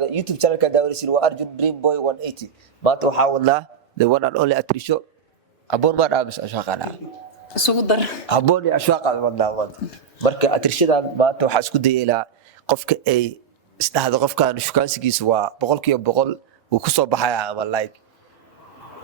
imaada YouTube channelka daawanaysiin waa Arjun Dream Boy 180 maanta waxaa wadnaa the one and only Atrisho aboon ma dhaamis ashaqana isugu dar aboon iyo ashwaqa wadnaa marka Atrishadan maanta waxaa isku dayeelaa qofka ay isdhaxda qofkan shukaansigiisa waa 100% uu ku soo baxaya ama like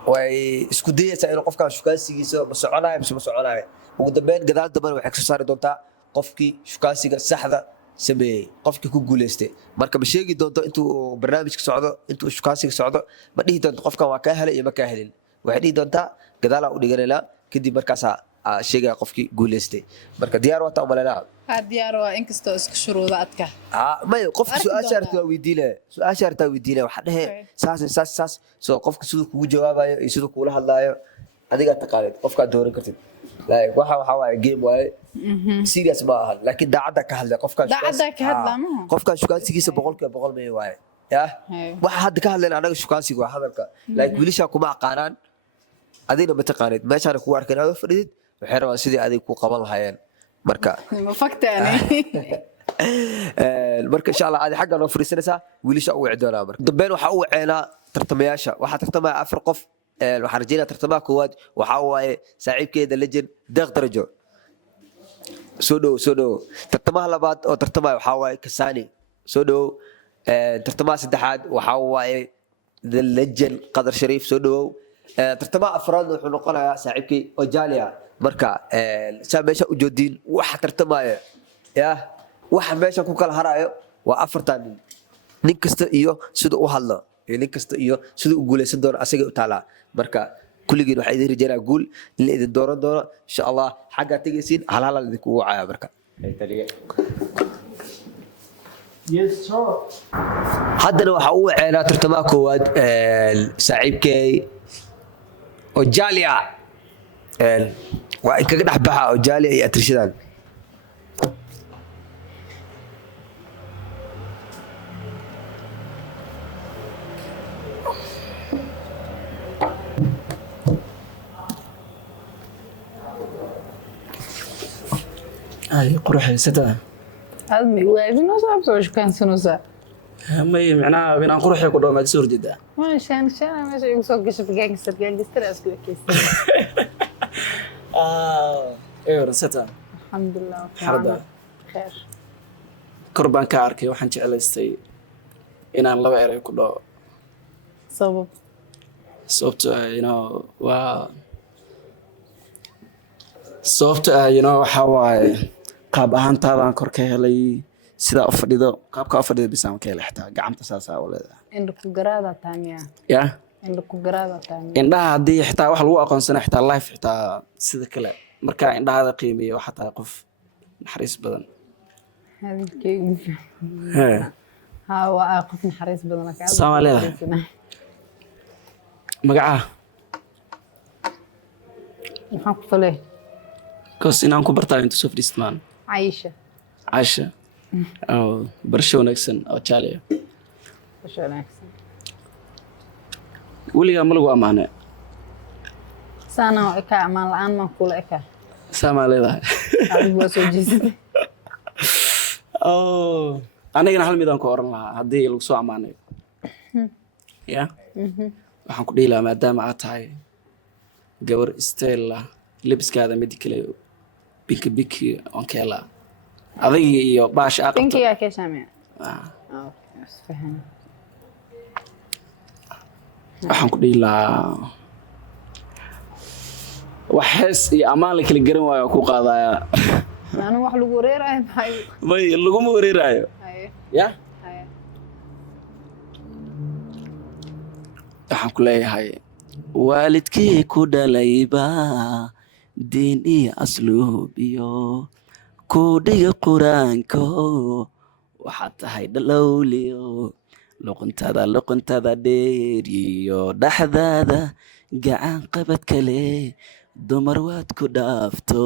way isku dayaysaa inuu qofkan shukaansigiisa ma soconayo ma soconayo ugu dambeyn gadaal dambe waxay ka saari doontaa qofkii shukaansiga saxda sameeyay qofkii ku guuleystay marka ma sheegi doonto intuu barnaamijka socdo intuu shukaansiga socdo ma dhihi doonto qofkan waa ka helay iyo ma ka helin waxay dhihi doontaa gadaal u dhiganayna kadib markaas sheegay qofkii guuleystay marka diyaar waa taa umaleynaa diyaar waa inkastoo isku shuruudo adka ma qofka su'aasha weydiinaya waxa dhahe saas soo qofka sidoo kugu jawaabayo iyo sidoo kula hadlaayo adiga taqaanid qofka dooran kartid like waxa waa game waaye serious ma aha laakiin daacada ka hadlay qofka shukaansigiisa 100% may waaye waxa hadda ka hadlayna anaga shukaansiga waa hadalka like wiilasha kuma aqaanaan adina ma taqaanid meeshaan ku arkeen aad fadhid waxay rabaan sidii adiga ku qaban lahaayeen marka ma faktaani marka insha Allah aad xagga noo fariisanaysaa wiilasha u wicdoona marka dambeyn waxa uu ceena tartamayaasha waxa tartamaya 4 qof waxaan rajeynaa tartamaha koowaad waxa waaye saaxiibkeeda legend deeq darajo soo dhow tartamaha labaad oo tartamaya waxa waaye Kasani soo dhow tartamaha saddexaad waxa waaye the legend Qadar Shariif soo dhow tartamaha afraad wuxuu noqonayaa saaxiibkii Ojalia marka meesha u joodin waxa tartamaya waxa meesha ku kala harayo waa afartan nin kasta iyo sidoo u hadlo nin kasta iyo sidoo u guuleysan doono asaga u taala marka kulligiin waxa idin rajeynaa guul in idin dooran doono insha Allah xagga tagaysiin halaal idinku wacaya marka haddana waxa uu ceelaa tartamaha koowaad saaxiibkay Ojalia waa kaga dhax baxa Ojalia iyo Atrishadan ay quruxaysataa admi waadino sababtoo shukaansanaysa may macnaa inaan quruxay ku dhoomaad soo horjeedaa ma shan meesha igu soo gashay gangster asku ekeysay rasata alxamdulillah xarada khair korban ka arkay waxaan jeclaystay inaan laba eray ku dhoo sababta waa sababta waxa waaye qaab ahaantaadaan kor ka helay sida u fadhido qaabka u fadhido bisaan ka helay xitaa gacanta saasa u leedahay indha ku garaada taamiya indha ku garaada taamiya indhaha haddii xitaa wax lagu aqoonsana xitaa life xitaa sida kale marka indhahaada qiimeeyo waxa tahay qof naxariis badan waa qof naxariis badan Soomaalida magaca maxaa ku falay كوس إن أنكم برتاين أنتوا سوف تسمعون عايشة أو برشو نكسن أو تشاليا برشو نكسن ولي أملوا أمانة سانا وإكا أمان الآن ما كل إكا سامع لي ذا أبغى سوجيسي أو أنا جينا حلمي دانكو أورنا هدي لو سو أمانة يا waxaan ku dhihi lahaa maadaama aad tahay gabar istayla libiskaada mid kale biki on kala adiga iyo baash aqto biki ya ka sameeyo faham waxaan ku dhihi lahaa waxaas iyo amaan la kala garan waayo ku qaadaya anu wax lagu wareerayo may lagu wareerayo ya waxaan ku leeyahay waalidkii ku dhalayba diin iyo asluub iyo ku dhiga quraanko waxaad tahay dhalowliyo luquntada dheer iyo dhaxdaada gacan qabad kale dumar waad ku dhaafto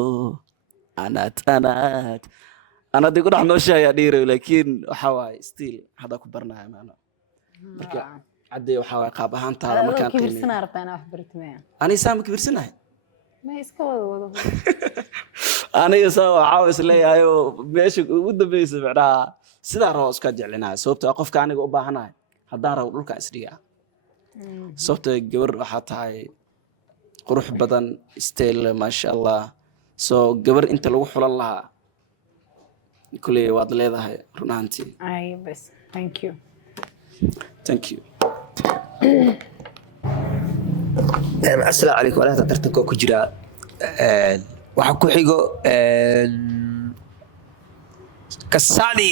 anaad igu dhex nooshahay dhiiray laakiin waxa waaye still hadda ku barnaaya maano marka عدي وحاول قاب هان ترى مكان قيمي كبرسنا ربنا أخبرتني أنا سامك كبرسنا ما يسكوا أنا يسوي عاوز لي أيوه بيش وده بيس بعدها سيدا روس كجعلنا سوبت أقف كأني أبا هنا haddaan rabo dhulka isdhigaa sababtoo gabar waxaa tahay qurux badan style maasha allah soo gabar inta lagu xulan lahaa kuley waad leedahay run ahaantii ay bas thank you thank you السلام عليكم أنا ترتكو كجرا waxaa ku xigo kasani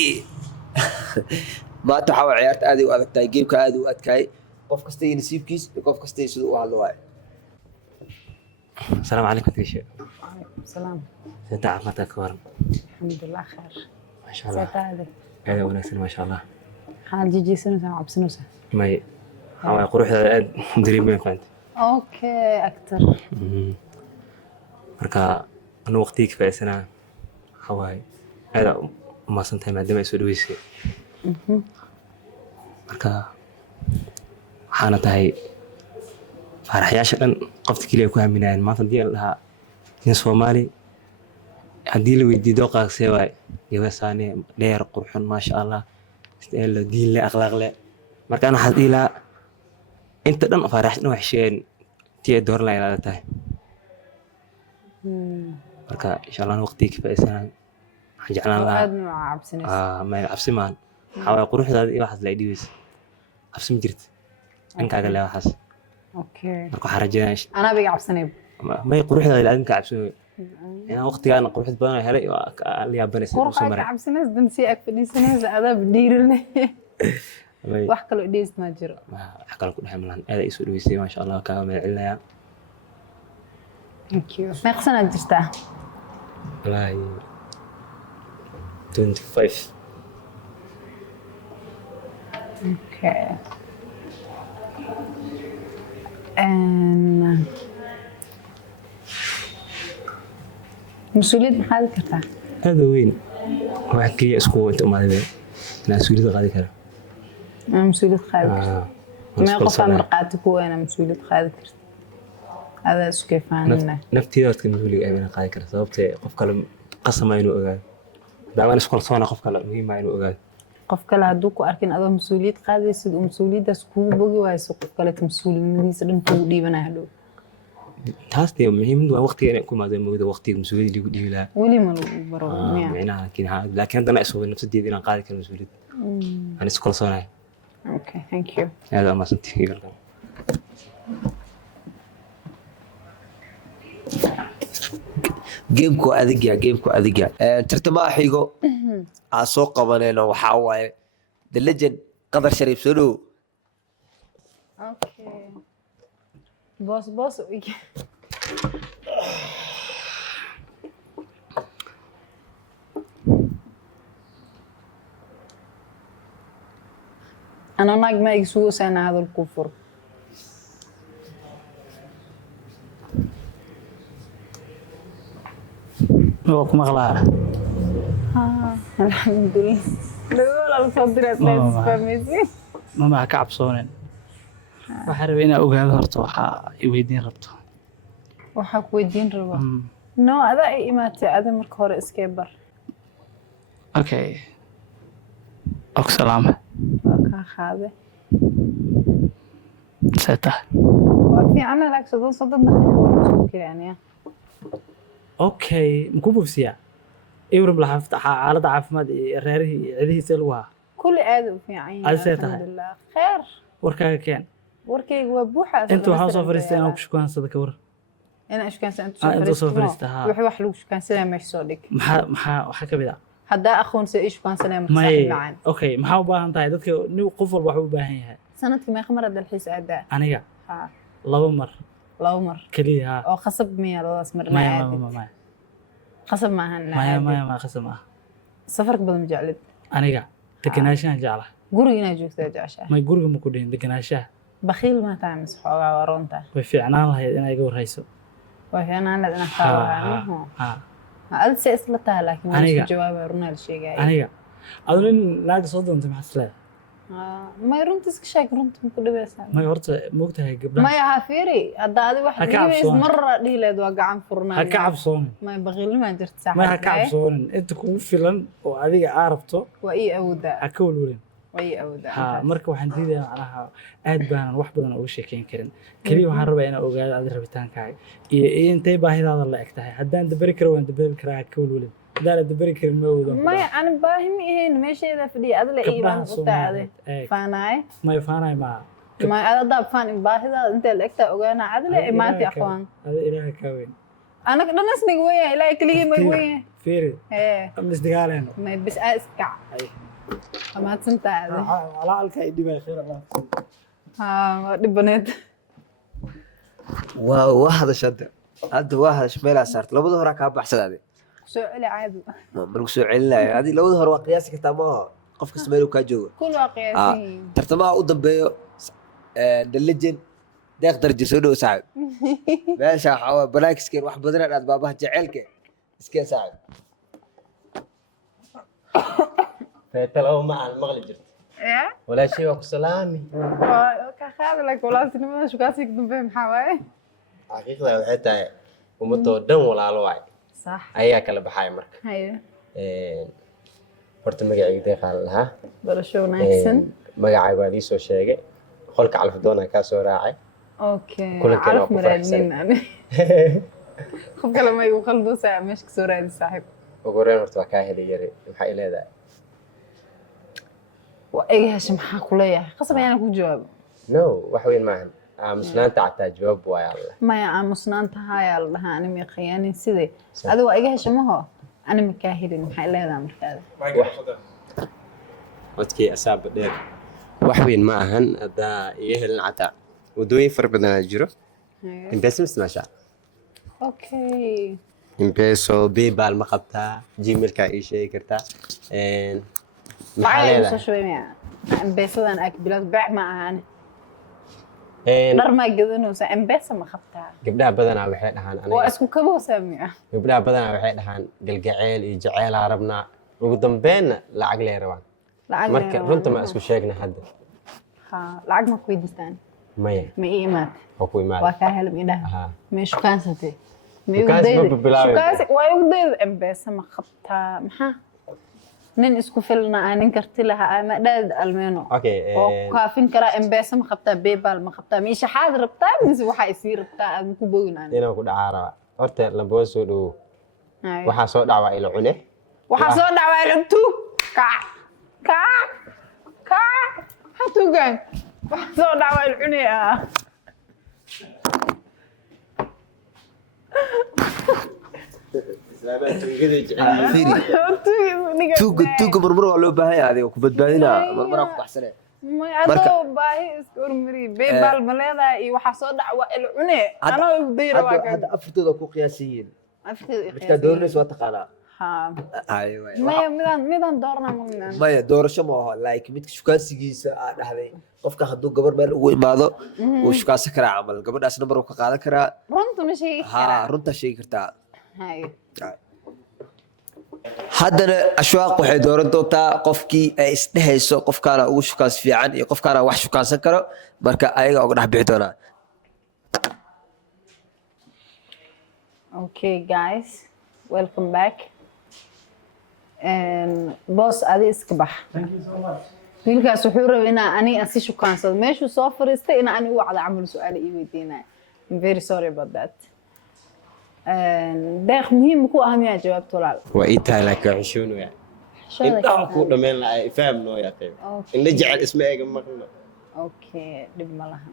maanta waxaa ciyaarta aad u adag tahay geemka aad u adkaay qof kasta iyo nasiibkiis iyo qof kasta iyo siduu u hadlo waay السلام عليكم تيشي وعليكم السلام انت عافمتك كورم الحمد لله خير ما شاء الله سيتاهدي هذا وناسين ما شاء الله حال جيجي سنة عبسنوسة ما هو قروح دريمين فانت اوكي اكتر marka anu waqtiga kafaysana hawaay aad ma santahay maadaama ay soo dhaweysay marka waxaana tahay faraxyaasha dhan qofta kaliya ku haminayaan maanta hadii la dhahaa in Soomaali hadii la weydiiyo dooqaasay waay gabasaane dheer qurxoon maasha Allah isteel diin le akhlaaq le marka ana hadila inta dhan faraxsan wax sheegeen tii door la ilaada tahay marka insha Allah waqtiga kafaysana waxaan jeclaan lahaa aad ma cabsanaysa ma cabsi maan hawaay quruxdaada iyo waxaas la dhiibis cabsi ma jirto ankaaga le waxaas اوكي marka waxaan rajaynayaa انا بقى عبسني may quruxdaada la adinka cabsi ina waqtigaan quruxd badan helay la yaabanaysa soo قرقاك maray عبسناس دنسي اكفديسناس ادا بديرني wax kale dhees ma jiro wax kale ku dhaxay malan aad ay soo dhaweysay ma sha Allah ka magacilaya thank you ma qasana jirtaa wallahi 25 okay and مسؤولية محل كرتا هذا وين واحد كي اسكو انت ما ادري انا سوري قاعد كره أنا مسؤولية خالد كرتا ما يقف مرقاتك وأنا مسؤولية خالد كرتا هذا سكيفان نفتي ذات كمسؤولي انا قاعد كره sababtee qof kale qasama inuu ogaado daawan isku kalsoona qof kale muhiim ah inuu ogaado qof kale hadduu ku arkin adoo mas'uuliyad qaadaysid oo mas'uuliyadaas kugu bogi wayso qof kale mas'uuliyadiisa dhan kugu dhiibanaya hadhow taas dee muhiimadu waa waqtiga inay ku maadeen moodo waqtiga mas'uuliyadda lagu dhiibi lahaa weli ma lagu baro miya macnaha laakiin haddana isoo nafsadeeda inaan qaadi karo mas'uuliyad aan isku kalsoonahay okay thank you aad ama santii welcome geemku adigya tartamaha xigo aan soo qabanayno waxaa waaye the legend qadar shariif soo dhow okay boss أنا ناق ما يسوي سنة هذا الكفر waa ku maqlaa الحمد لله دول الصدرات ناس فاميزي mama ha ka cabsoonin waxaa rabay inaa ogaado horta waxaa i weydiin rabto waxaa ku weydiin rabaa no adaa ay imaatay ada marka hore iskee bar okay og salaame waa kaa qaade see tahay waa fiicana laakiin soddon daqiiqo waa soo kiraaniya okay maku bufsiyaa iwrim laxafta xaaladda caafimaad iyo reerihii iyo cidihiisa lagu haa kulli aad u fiican yahay Aad see tahay? alxamdulilah kheer warkaaga keen warkayga waa buuxa inta waxaa soo fariistay inaan ku shukansada ka war inaan ishkaansan inta soo fariista haa wixii wax lagu shukaansanaya meesha soo dhig maxaa ka mid ah haddaa aqoonsa ii shukaansanaya marka may saaxiib macaan okay maxaa u baahan tahay dadka nin qof walba waxuu u baahan yahay sanadkii meeqa mar dalxiis aadaa aniga haa 2 mar laba mar kaliya haa oo khasab miya labadaas mar maya aadid maya khasab maahan maya qasam ah safarka badan ma jeclid aniga deganaanshahan jeclaha guriga inaad joogtaa jeceshahay may guriga ma ku dhihin deganaanshaha bakhiil ma tahay mise xoogaa waa roontaa way fiicnaan lahayd inaa iga warhayso waa fiicnaan lahayd inaan kaa waraano adi se isla tahay laakiin waa Aniga. isu jawaabaya runaal sheegaya aniga adu nin naaga soo doontay maxaa isleedahay may runta iska sheeg runta ma ku dhibaysaa may horta moogtahay gabdhaha maya ha fiiri hadda adi wax Ha ka dhiibays cabsoon. marra dhihi lahayd waa gacan furnaa ha ka cabsoonin may bakhiilnimaa jirta may ha ka saaxiibkaaye cabsoonin inta kugu filan oo adiga aa rabto waa ii awoodaa ha ka walwalin way awoodaa ha marka waxaan diidayaa macnaha aad baanan wax badan uga sheekeyn karin kaliya waxaan rabaa inaan ogaado aad rabitaankaaga iyo intay baahidaada la eg tahay haddaan dabari karo waan dabari karaa ka walwalin haddaan dabari karin ma awoodo maya aan baahi ma ahayn meesheeda fadhiya adla iibaan u taade faanaay may faanaay ma ma adada faan baahidaada intee la egtaa ogaana adla imaanti aqoon ada ilaaha ka weyn anaga dhanas nig weyn ilaahay kaliya ma weyn fiiri am isdagaaleen ma bis iska ama tantaade ala alka idibay khayr Allah ha dibaneed waa hadashada hadda waa hadash meelaa saarta labada hore kaa baxsadaade soo celi caadi markuu soo celinayo adii labada hore waa qiyaasi kartaa maaha qof kasta meel uu kaa joogo kul waa qiyaasi tartamaha u dambeeyo the legend deeq darajo soo dhow saaxib meesha waxaa waa banaankiskeen wax badan aad baabaha jaceylka iskee saaxib feetalo ma aan maqli jirto walaashay waa ku salaami ka qaadi la kulaasnimada shukaasi dambe maxaa waaye xaqiiqda waxay tahay ummadoo dhan walaalo waay صح ayaa kala baxay marka hayo horta magacayga deeqaan lahaa barasho wanaagsan magacayga waa lii soo sheegay qolka calfadoona kaa soo raacay okay kulankeena عارف مرادين انا خب kala ma igu qalduusa meesh ka soo raadi saaxib ugu horreyn horta waa kaa helay yari maxay leedahay waa iga hesha maxaa ku leeyahay qasab ayaan ku jawaabo no wax weyn maahan aamusnaanta xataa jawaab waay alla maya aamusnaanta hayaa la dhahaa ani ma khiyaanin sidee adigu waa iga hesha maho ani ma kaa helin maxay leedahay markaada codkii asaaba dheer wax weyn ma ahan haddaa iga helin xataa wadooyin fara badanaa jiro imbeso isticmaashaa okay imbeso paypal ma qabtaa gmailka ii sheegi kartaa maxaa maxaa leedahay soo shubaya beesadan ak bilaad baac ma ahaan dhar ma gadanaysa embesa ma qabtaa gabdhaha badanaa waxay dhahaan waa isku kabo saamiya gabdhaha badanaa waxay dhahaan galgaceel iyo jaceelaa rabnaa ugu dambeynna lacag lee rabaan marka runta ma isku sheegna hadda ha lacag ma ku weydiistaan maya ma ii imaad oo ku imaada waa kaa helab indhaha Aha. ma shukaansatay Shukaansi ma bilaabay. shukaansi waa igu dayda embesa ma qabtaa maxaa nin isku filna nin karti lahaa ama dhaad almeeno Okay, oo kaafin kara embesa ma qabtaa paypal ma qabtaa ma shaxaad rabtaa mise waxa isii rabtaa aad ku boginaan inaan ku dhacaa rabaa horta lamboo soo dhowo waxaa soo dhacwaa ilo cune waxa soo dhacay intuu ka hatugan waxa soo dhacay cunay ah tuuga marmar waa loo baahan yahay adiga ku badbaadinaa marmaraa ku baxsanee may adoo baahi iska hormari paypal ma leedahay iyo waxa soo dhac waa il cune anoo ugu dayra waa ka hadda afartooda ku qiyaasan yihiin midkaa dooranaysa waa taqaanaa midaan doorna ma midaan maya doorasho ma aho like midka shukaansigiisa aa dhahday qofka hadduu gabar meel ugu imaado wuu shukaansan karaa camal gabadhaas nambar uu ka qaadan karaa runta ma sheegi ha karaa runtaa sheegi kartaa hayo haddana ashwaaq waxay dooran doontaa qofkii ay isdhehayso qofkaana ugu shukaans fiican iyo qofkaana wax shukaansan karo marka ayaga uga dhex bixi doonaa okay guys welcome back boss adi iska bax wiilkaas wuxuu rabay inaa ani asi shukaansado meeshuu soo fariistay inaa ani u wacda camal su-aal ii weydiinaya I'm very sorry about that deeq muhiim ku ah miyaa jawaabta walaal waa ii tahay laakiin waa xishoonaya indhaha kuu dhammayn lahaa faham noo yaqeen indha jecel isma eega maqlo okay dhib ma laha